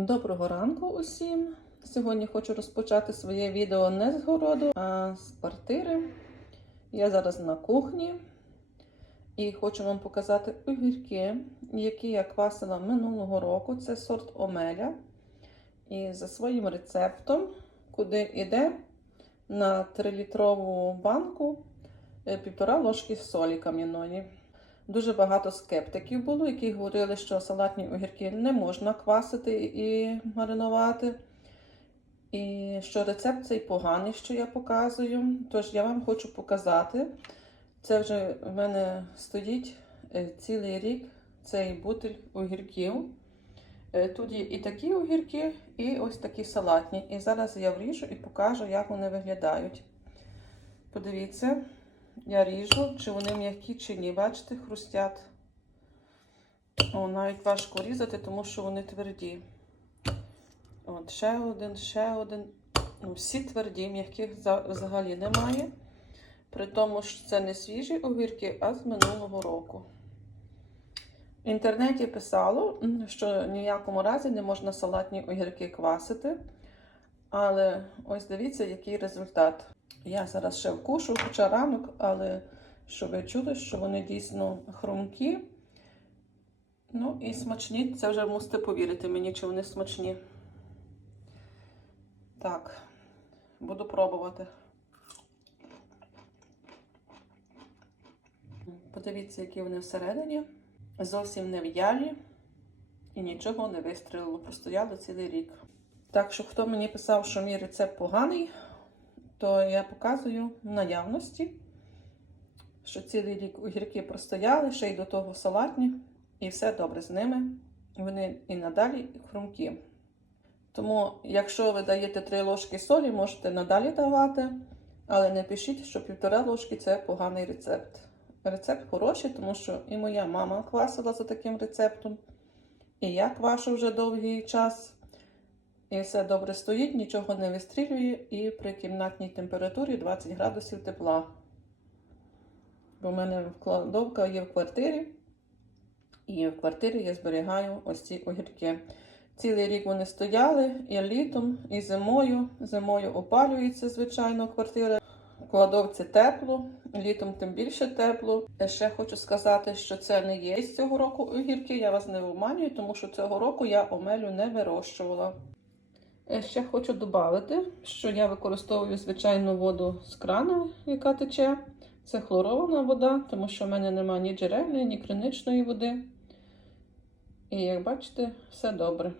Доброго ранку усім! Сьогодні хочу розпочати своє відео не з городу, а з квартири. Я зараз на кухні і хочу вам показати огірки, які я квасила минулого року. Це сорт Омеля. І за своїм рецептом, куди йде на 3-літрову банку е, півтора ложки солі кам'яної. Дуже багато скептиків було, які говорили, що салатні огірки не можна квасити і маринувати. І що рецепт цей поганий, що я показую. Тож я вам хочу показати. Це вже в мене стоїть е, цілий рік цей бутиль огірків. Е, Тут є і такі огірки, і ось такі салатні. І зараз я вріжу і покажу, як вони виглядають. Подивіться. Я ріжу, чи вони м'які, чи ні. Бачите, хрустять. О, навіть важко різати, тому що вони тверді. От, ще один, ще один. Ну, всі тверді, м'яких взагалі немає. При тому, що це не свіжі огірки, а з минулого року. В інтернеті писало, що ніякому разі не можна салатні огірки квасити. Але ось дивіться, який результат. Я зараз ще вкушу, хоча ранок, але щоб ви чули, що вони дійсно хрумкі. Ну і смачні. Це вже мусите повірити мені, чи вони смачні. Так, буду пробувати. Подивіться, які вони всередині. Зовсім не в'ялі і нічого не вистрілило. Простояли цілий рік. Так що, хто мені писав, що мій рецепт поганий, то я показую в наявності, що цілий рік огірки простояли, ще й до того салатні, і все добре з ними. Вони і надалі хрумкі. Тому, якщо ви даєте 3 ложки солі, можете надалі давати, але не пишіть, що півтора ложки це поганий рецепт. Рецепт хороший, тому що і моя мама квасила за таким рецептом, і я квашу вже довгий час. І все добре стоїть, нічого не вистрілює, і при кімнатній температурі 20 градусів тепла. Бо в мене кладовка є в квартирі, і в квартирі я зберігаю ось ці огірки. Цілий рік вони стояли і літом, і зимою. Зимою опалюється, звичайно, квартира. Кладовці тепло, літом тим більше тепло. Ще хочу сказати, що це не є з цього року огірки, я вас не обманюю, тому що цього року я омелю не вирощувала. Ще хочу додати, що я використовую звичайну воду з крана, яка тече. Це хлорована вода, тому що в мене немає ні джерельної, ні криничної води. І як бачите, все добре.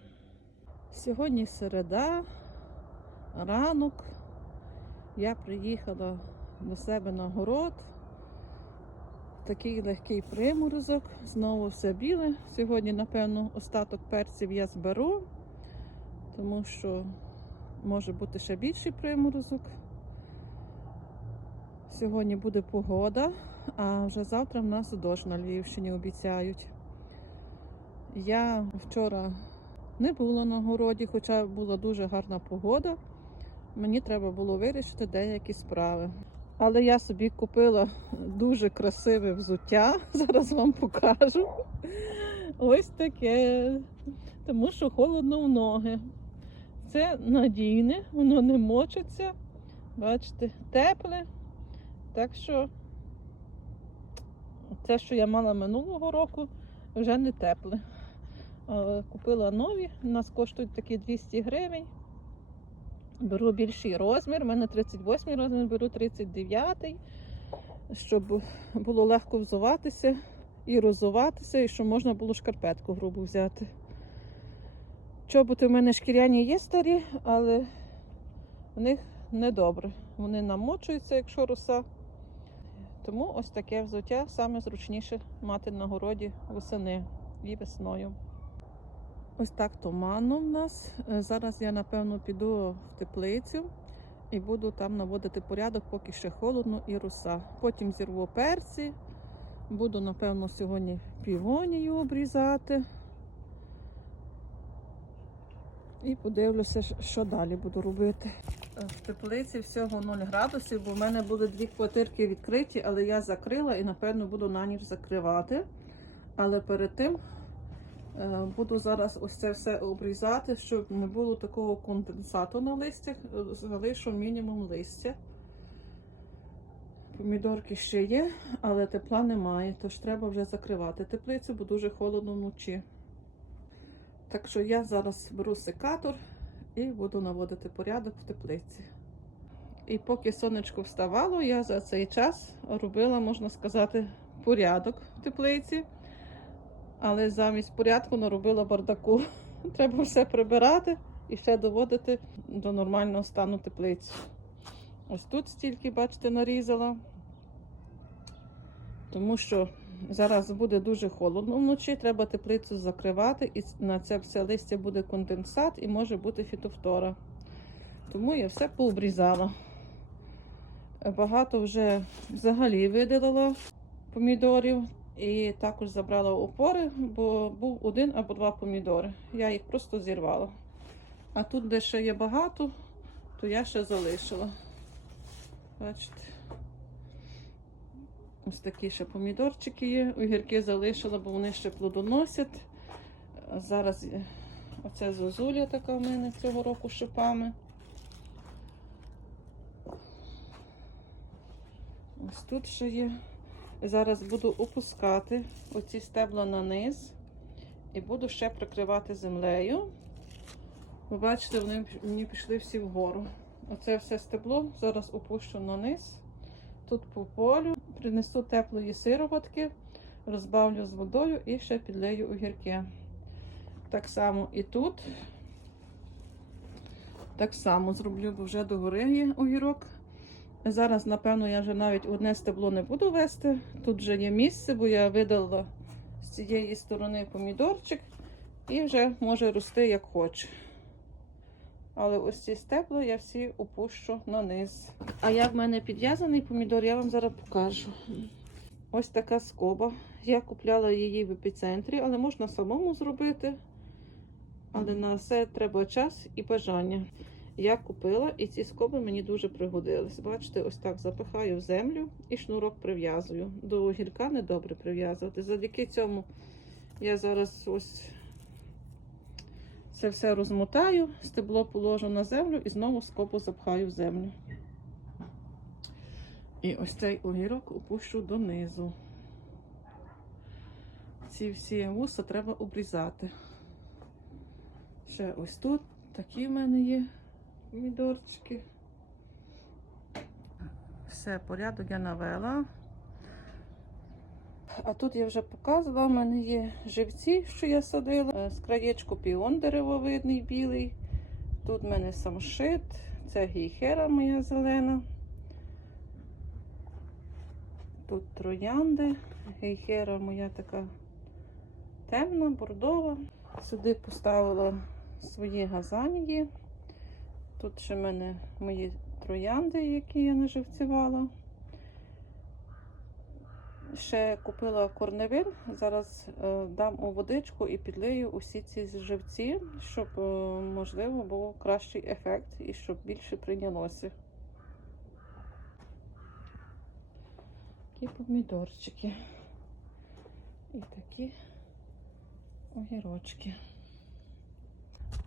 Сьогодні середа, ранок. Я приїхала до себе на город. Такий легкий приморозок, знову все біле. Сьогодні, напевно, остаток перців я зберу тому що може бути ще більший приморозок. Сьогодні буде погода, а вже завтра в нас дощ на Львівщині обіцяють. Я вчора не була на городі, хоча була дуже гарна погода. Мені треба було вирішити деякі справи. Але я собі купила дуже красиве взуття, зараз вам покажу. Ось таке, тому що холодно в ноги. Це надійне, воно не мочиться. Бачите, тепле. Так що те, що я мала минулого року, вже не тепле. Купила нові, у нас коштують такі 200 гривень. Беру більший розмір, у мене 38 розмір, беру 39, щоб було легко взуватися і розуватися, і щоб можна було шкарпетку грубо взяти. Чоботи в мене шкіряні є старі, але в них недобре. Вони намочуються, якщо роса. Тому ось таке взуття саме зручніше мати на городі восени і весною. Ось так туманно в нас. Е, Зараз я, напевно, піду в теплицю і буду там наводити порядок, поки ще холодно і роса. Потім зірву перці, буду, напевно, сьогодні півонію обрізати. І подивлюся, що далі буду робити. В теплиці всього 0 градусів, бо в мене були дві квартирки відкриті, але я закрила і, напевно, буду на ніч закривати. Але перед тим Е, Буду зараз ось це все обрізати, щоб не було такого конденсату на листях. Е, Залишу мінімум листя. Помідорки ще є, але тепла немає, тож треба вже закривати теплицю, бо дуже холодно вночі. Так що я зараз беру секатор і буду наводити порядок в теплиці. І поки сонечко вставало, я за цей час робила, можна сказати, порядок в теплиці. Але замість порядку наробила бардаку. Треба все прибирати і ще доводити до нормального стану теплиці. Ось тут стільки, бачите, нарізала. Тому що зараз буде дуже холодно вночі, треба теплицю закривати, і на це все листя буде конденсат і може бути фітофтора. Тому я все пообрізала. Багато вже взагалі видалила помідорів. І також забрала опори, бо був один або два помідори. Я їх просто зірвала. А тут, де ще є багато, то я ще залишила. Бачите? Ось такі ще помідорчики є. Огірки залишила, бо вони ще плодоносять. Зараз є- оце зозуля така в мене цього року шипами. Ось тут ще є. Зараз буду опускати оці стебла на низ і буду ще прикривати землею. Ви бачите, вони мені пішли всі вгору. Оце все стебло зараз опущу на низ. Тут по полю принесу теплої сироватки, розбавлю з водою і ще підлею огірки. Так само і тут. Так само зроблю, бо вже догори є огірок. Зараз, напевно, я вже навіть одне стебло не буду вести. Тут вже є місце, бо я видала з цієї сторони помідорчик і вже може рости як хоче. Але ось ці стебла я всі опущу на низ. А як в мене підв'язаний помідор, я вам зараз покажу. Ось така скоба. Я купляла її в епіцентрі, але можна самому зробити. Але на все треба час і бажання. Я купила і ці скоби мені дуже пригодились. Бачите, ось так запихаю в землю і шнурок прив'язую. До огірка недобре прив'язувати. Завдяки цьому я зараз ось це все розмотаю, стебло положу на землю і знову скобу запхаю в землю. І ось цей огірок опущу донизу. Ці всі вуса треба обрізати. Ще ось тут такі в мене є помідорчики. Все, порядок я навела. А тут я вже показувала, в мене є живці, що я садила. Е, З краєчку піон деревовидний білий. Тут в мене самшит, це гейхера моя зелена. Тут троянди, гейхера моя така темна, бордова. Сюди поставила свої газанії. Тут ще в мене мої троянди, які я наживцювала. Ще купила корневин. Зараз е, дам у водичку і підлию усі ці живці, щоб, е, можливо, був кращий ефект і щоб більше прийнялося. Такі помідорчики. І такі огірочки.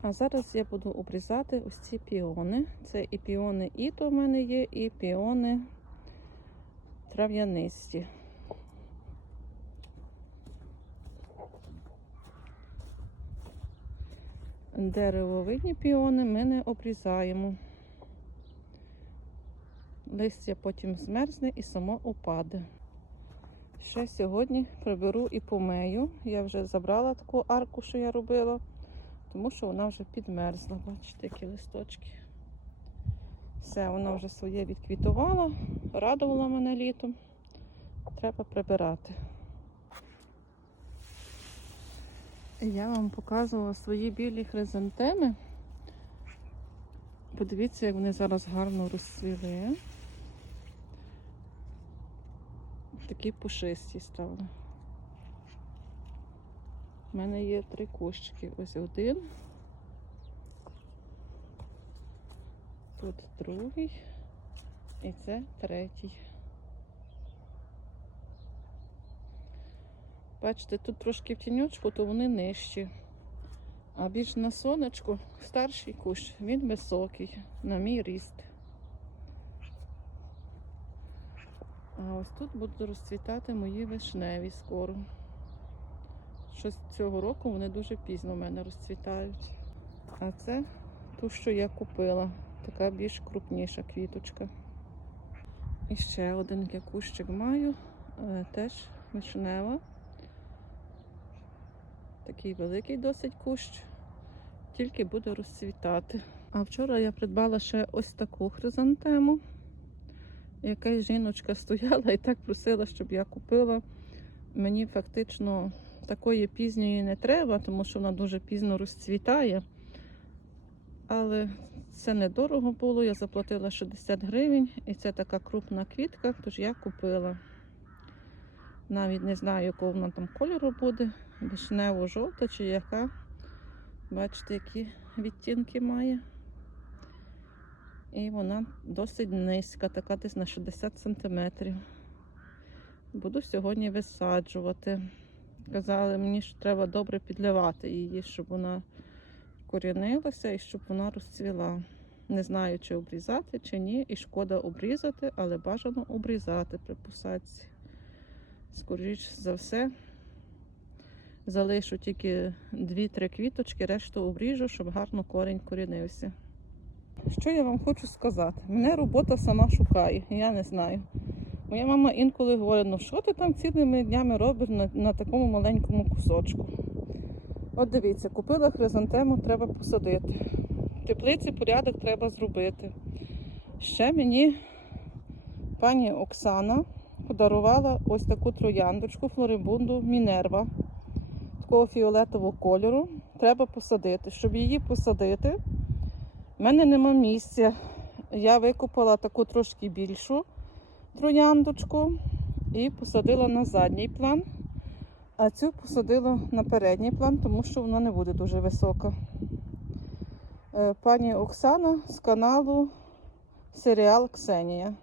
А зараз я буду обрізати ось ці піони. Це і піони іто в мене є, і піони трав'янисті. Деревовидні піони ми не обрізаємо. Листя потім змерзне і само опаде. Ще сьогодні приберу і помию. Я вже забрала таку арку, що я робила тому що вона вже підмерзла. Бачите, які листочки. Все, вона вже своє відквітувала, радувала мене літом. Треба прибирати. Я вам показувала свої білі хризантеми. Подивіться, як вони зараз гарно розцвіли. Такі пушисті стали. У мене є три кущики. Ось один. Тут другий. І це третій. Бачите, тут трошки в тіньочку, то вони нижчі. А більш на сонечку старший кущ, він високий, на мій ріст. А ось тут будуть розцвітати мої вишневі скоро. Щось цього року вони дуже пізно в мене розцвітають. А це ту, що я купила. Така більш крупніша квіточка. І ще один кущик маю, е, теж вишнева. Такий великий досить кущ, тільки буде розцвітати. А вчора я придбала ще ось таку хризантему. Якась жіночка стояла і так просила, щоб я купила. Мені фактично такої пізньої не треба, тому що вона дуже пізно розцвітає. Але це недорого було, я заплатила 60 гривень, і це така крупна квітка, тож я купила. Навіть не знаю, якого вона там кольору буде, вишнево-жовта чи яка. Бачите, які відтінки має. І вона досить низька, така десь на 60 сантиметрів. Буду сьогодні висаджувати. Казали мені, що треба добре підливати її, щоб вона корінилася і щоб вона розцвіла. Не знаю, чи обрізати, чи ні. І шкода обрізати, але бажано обрізати при посадці. Скоріш за все, залишу тільки 2-3 квіточки, решту обріжу, щоб гарно корінь корінився. Що я вам хочу сказати? Мене робота сама шукає, я не знаю. Моя мама інколи говорить, ну що ти там цілими днями робиш на, на такому маленькому кусочку. От дивіться, купила хризантему, треба посадити. В теплиці порядок треба зробити. Ще мені пані Оксана подарувала ось таку трояндочку флорибунду Мінерва такого фіолетового кольору. Треба посадити. Щоб її посадити, в мене нема місця. Я викупила таку трошки більшу трояндочку і посадила на задній план. А цю посадила на передній план, тому що вона не буде дуже висока. Е, Пані Оксана з каналу Серіал Ксенія.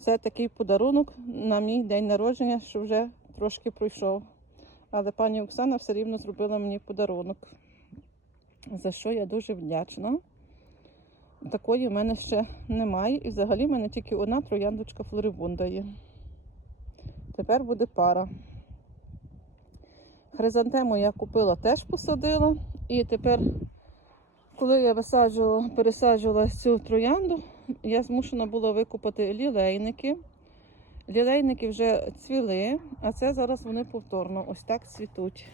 Це такий подарунок на мій день народження, що вже трошки пройшов. Але пані Оксана все рівно зробила мені подарунок, за що я дуже вдячна. Такої в мене ще немає. І взагалі в мене тільки одна трояндочка флорибунда є. Тепер буде пара. Хризантему я купила, теж посадила. І тепер, коли я висаджувала, пересаджувала цю троянду, я змушена була викупати лілейники. Лілейники вже цвіли, а це зараз вони повторно ось так цвітуть.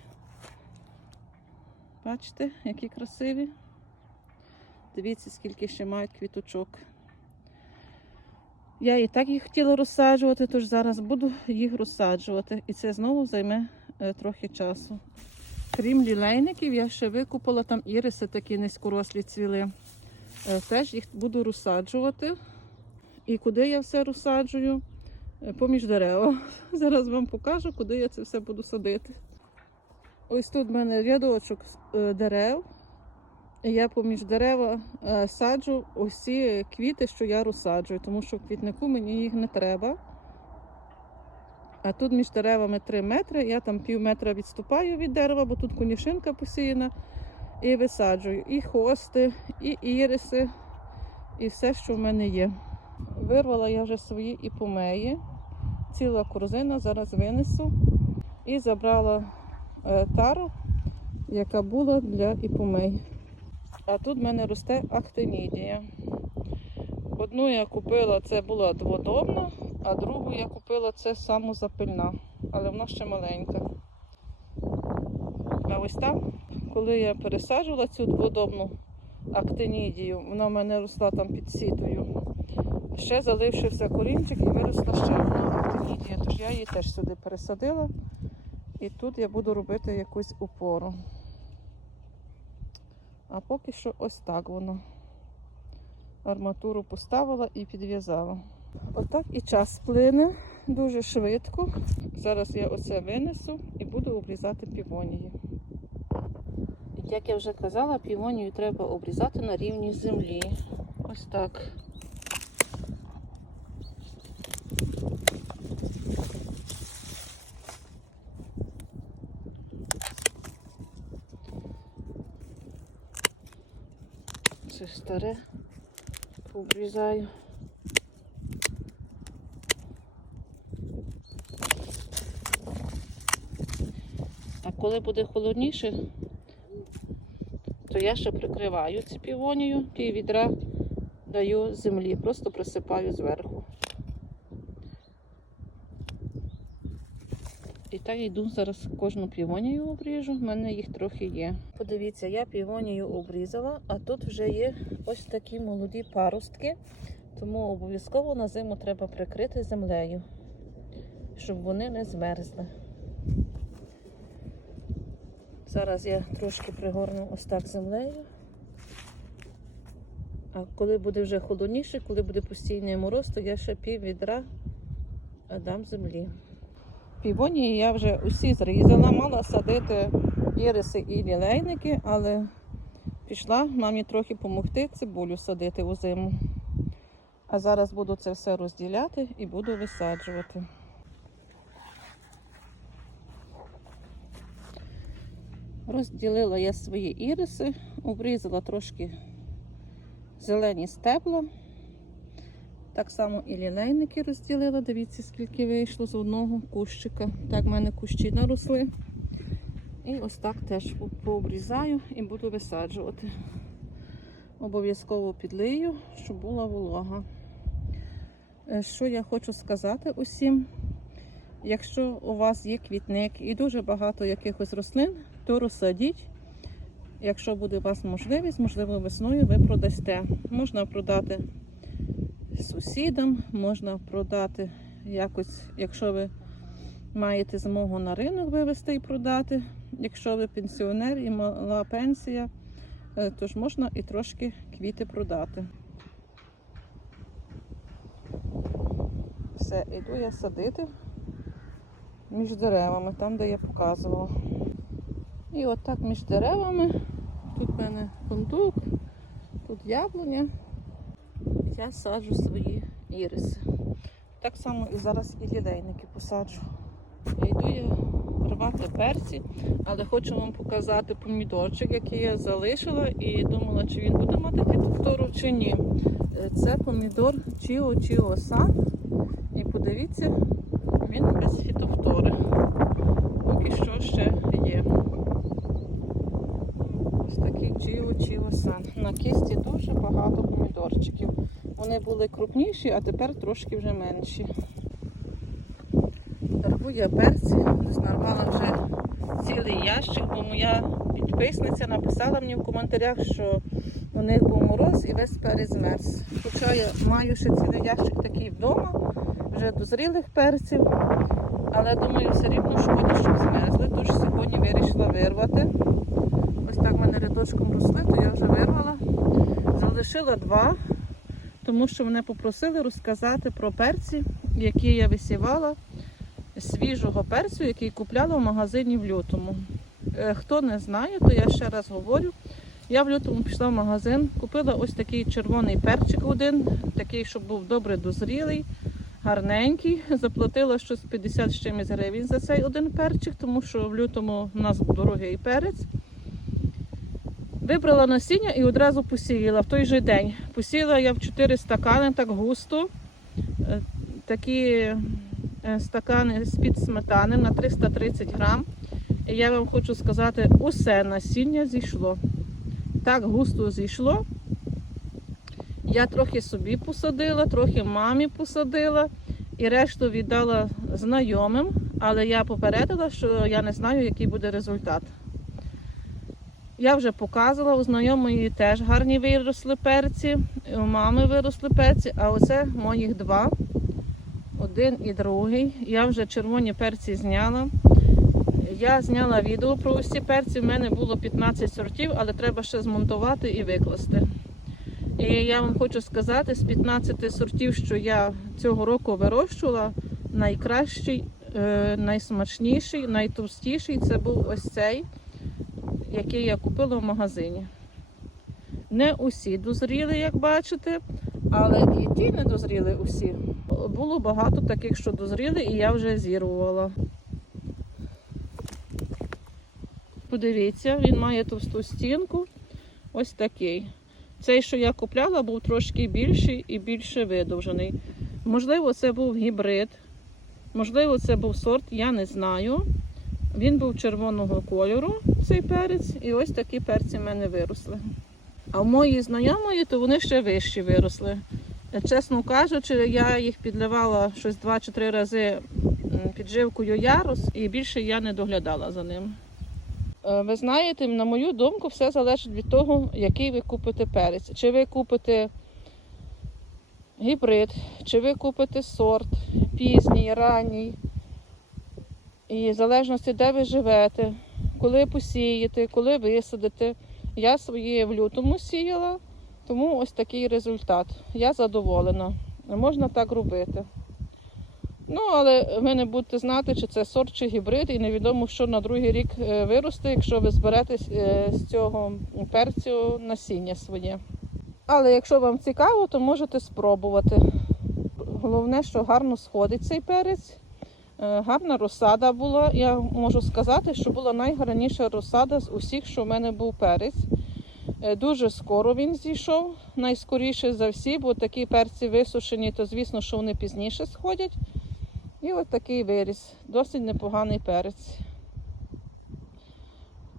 Бачите, які красиві. Дивіться, скільки ще мають квіточок. Я і так їх хотіла розсаджувати, тож зараз буду їх розсаджувати. І це знову займе е, трохи часу. Крім лілейників, я ще викупила там іриси такі низькорослі цвіли. Е, Теж їх буду розсаджувати. І куди я все розсаджую? Е, Поміж дерева. Зараз вам покажу, куди я це все буду садити. Ось тут в мене рядочок е, дерев. Я поміж дерева саджу ці квіти, що я розсаджую, тому що в квітнику мені їх не треба. А тут між деревами 3 метри, я там пів метра відступаю від дерева, бо тут конюшинка посіяна, і висаджую і хости, і іриси, і все, що в мене є. Вирвала я вже свої іпомеї, ціла корзина, зараз винесу. І забрала е, тару, яка була для іпомей. А тут в мене росте актинідія. Одну я купила, це була дводомна, а другу я купила це самозапильна, але вона ще маленька. А ось там, коли я пересаджувала цю дводомну актинідію, вона в мене росла там під сітою. Ще залишився корінчик і виросла ще одна актинідія. Тож я її теж сюди пересадила. І тут я буду робити якусь опору. А поки що ось так воно. Арматуру поставила і підв'язала. Отак і час плине дуже швидко. Зараз я оце винесу і буду обрізати півонії. Як я вже казала, півонію треба обрізати на рівні землі. Ось так. Це старе обрізаю. А коли буде холодніше? То я ще прикриваю ці півонію, ті відра даю землі, просто присипаю зверху. І так йду зараз кожну півонію обріжу, в мене їх трохи є. Подивіться, я півонію обрізала, а тут вже є ось такі молоді паростки, тому обов'язково на зиму треба прикрити землею, щоб вони не змерзли. Зараз я трошки пригорну ось так землею. А коли буде вже холодніше, коли буде постійний мороз, то я ще пів відра дам землі. Півонії я вже усі зрізала, мала садити іриси і лілейники, але пішла мамі трохи допомогти цибулю садити у зиму. А зараз буду це все розділяти і буду висаджувати. Розділила я свої іриси, обрізала трошки зелені стебла. Так само і лілейники розділила. Дивіться, скільки вийшло з одного кущика. Так в мене кущі наросли. І ось так теж пообрізаю і буду висаджувати. Обов'язково підлию, щоб була волога. Е, Що я хочу сказати усім? Якщо у вас є квітник і дуже багато якихось рослин, то розсадіть. Якщо буде у вас можливість, можливо, весною ви продасте. Можна продати сусідам, можна продати якось, якщо ви маєте змогу на ринок вивезти і продати. Якщо ви пенсіонер і мала пенсія, е, то ж можна і трошки квіти продати. Все, іду я садити між деревами, там, де я показувала. І отак між деревами. Тут в мене фундук, тут яблуня. Я саджу свої іриси. Так само і зараз і лілейники посаджу. Я йду я рвати перці, але хочу вам показати помідорчик, який я залишила і думала, чи він буде мати фітофтору чи ні. Е, Це помідор Чіо Чіо Сан. І подивіться, він без фітофтори. Поки що ще є. Ось такий Чіо Чіо Сан. На кисті дуже багато помідорчиків. Вони були крупніші, а тепер трошки вже менші. Я перці, нарвала вже цілий ящик, бо моя підписниця написала мені в коментарях, що у них був мороз і весь перець змерз. Хоча я маю ще цілий ящик такий вдома, вже дозрілих перців. Але думаю, все рівно шкода, щоб змерзли, тож сьогодні вирішила вирвати. Ось так в мене рядочком росли, то я вже вирвала. Залишила два, тому що мене попросили розказати про перці, які я висівала свіжого перцю, який купляла в магазині в лютому. Е, Хто не знає, то я ще раз говорю. Я в лютому пішла в магазин, купила ось такий червоний перчик один, такий, щоб був добре дозрілий, гарненький. Заплатила щось 50 з чимось гривень за цей один перчик, тому що в лютому в нас дорогий перець. Вибрала насіння і одразу посіяла в той же день. Посіяла я в 4 стакани так густо. Е, Такі е, стакани з-під сметани на 330 грам. І я вам хочу сказати, усе насіння зійшло. Так густо зійшло. Я трохи собі посадила, трохи мамі посадила і решту віддала знайомим, але я попередила, що я не знаю, який буде результат. Я вже показувала, у знайомої теж гарні виросли перці, у мами виросли перці, а оце моїх два. Один і другий. Я вже червоні перці зняла. Я зняла відео про усі перці. У мене було 15 сортів, але треба ще змонтувати і викласти. І я вам хочу сказати, з 15 сортів, що я цього року вирощувала, найкращий, е, найсмачніший, найтовстіший це був ось цей, який я купила в магазині. Не усі дозріли, як бачите, але і ті не дозріли усі. Було багато таких, що дозріли, і я вже зірвувала. Подивіться, він має товсту стінку. Ось такий. Цей, що я купляла, був трошки більший і більше видовжений. Можливо, це був гібрид, можливо, це був сорт, я не знаю. Він був червоного кольору, цей перець, і ось такі перці в мене виросли. А в моїй знайомої, то вони ще вищі виросли. Чесно кажучи, я їх підливала щось два чи три рази підживкою ярус, і більше я не доглядала за ним. Е, Ви знаєте, на мою думку, все залежить від того, який ви купите перець. Чи ви купите гібрид, чи ви купите сорт пізній, ранній. І в залежності, де ви живете, коли посієте, коли висадите. Я свої в лютому сіяла, тому ось такий результат. Я задоволена. Можна так робити. Ну, але ви не будете знати, чи це сорт, чи гібрид, і невідомо, що на другий рік е, виросте, якщо ви зберете е, з цього перцю насіння своє. Але якщо вам цікаво, то можете спробувати. Головне, що гарно сходить цей перець. Е, Гарна розсада була. Я можу сказати, що була найгарніша розсада з усіх, що в мене був перець. Е, Дуже скоро він зійшов, найскоріше за всі, бо такі перці висушені, то звісно, що вони пізніше сходять. І от такий виріс. Досить непоганий перець.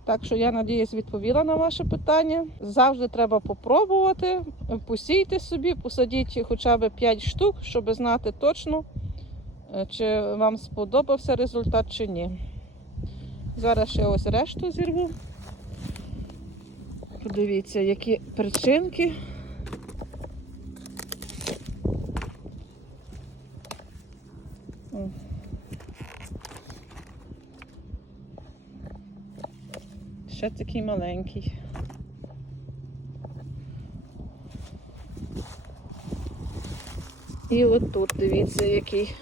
Так що я надіюсь, відповіла на ваше питання. Завжди треба попробувати. Посійте собі, посадіть хоча б 5 штук, щоб знати точно, чи вам сподобався результат чи ні. Зараз ще ось решту зірву. Подивіться, які причинки. Ще такий маленький. І от тут дивіться, який.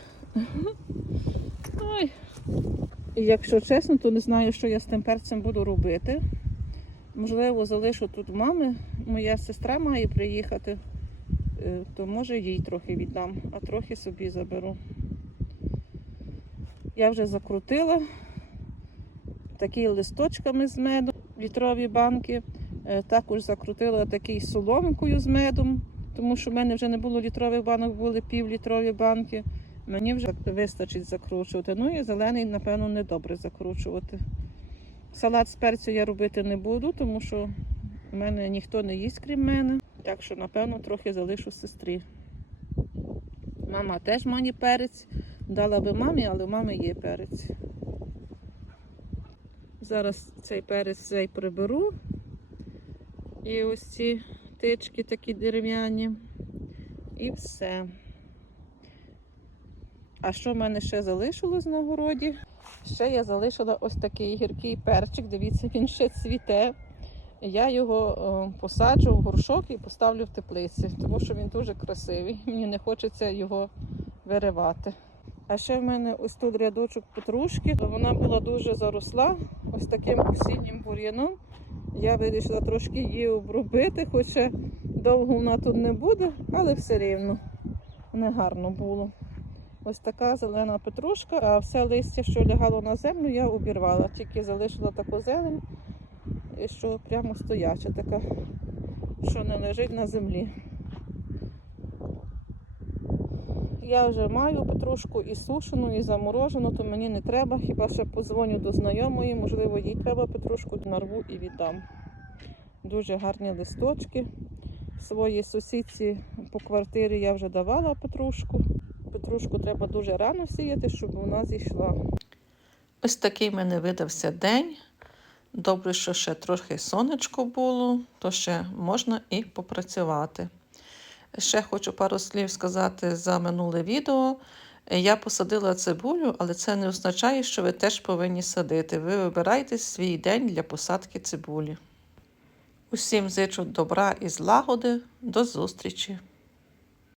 Ой. І якщо чесно, то не знаю, що я з тим перцем буду робити. Можливо, залишу тут мами. Моя сестра має приїхати, е, то може їй трохи віддам, а трохи собі заберу. Я вже закрутила такі листочками з медом, літрові банки. Е, Також закрутила такий соломкою з медом, тому що в мене вже не було літрових банок, були півлітрові банки. Мені вже вистачить закручувати. Ну і зелений, напевно, не добре закручувати. Салат з перцю я робити не буду, тому що в мене ніхто не їсть, крім мене. Так що, напевно, трохи залишу сестрі. Мама теж має перець. Дала би мамі, але в мами є перець. Зараз цей перець цей приберу. І ось ці тички такі дерев'яні. І все. А що в мене ще залишилось на городі? Ще я залишила ось такий гіркий перчик. Дивіться, він ще цвіте. Я його е, посаджу в горшок і поставлю в теплиці, тому що він дуже красивий. Мені не хочеться його виривати. А ще в мене ось тут рядочок петрушки. Вона була дуже заросла ось таким осіннім бур'яном. Я вирішила трошки її обробити, хоча довго вона тут не буде, але все рівно не гарно було. Ось така зелена петрушка, а все листя, що лягало на землю, я обірвала. Тільки залишила таку зелень, що прямо стояча така, що не лежить на землі. Я вже маю петрушку і сушену, і заморожену, то мені не треба. Хіба що подзвоню до знайомої, можливо, їй треба петрушку, нарву і віддам. Дуже гарні листочки. Своїй сусідці по квартирі я вже давала петрушку. Петрушку треба дуже рано сіяти, щоб вона зійшла. Ось такий в мене видався день. Добре, що ще трохи сонечко було, то ще можна і попрацювати. Ще хочу пару слів сказати за минуле відео. Я посадила цибулю, але це не означає, що ви теж повинні садити. Ви вибирайте свій день для посадки цибулі. Усім зичу добра і злагоди. До зустрічі!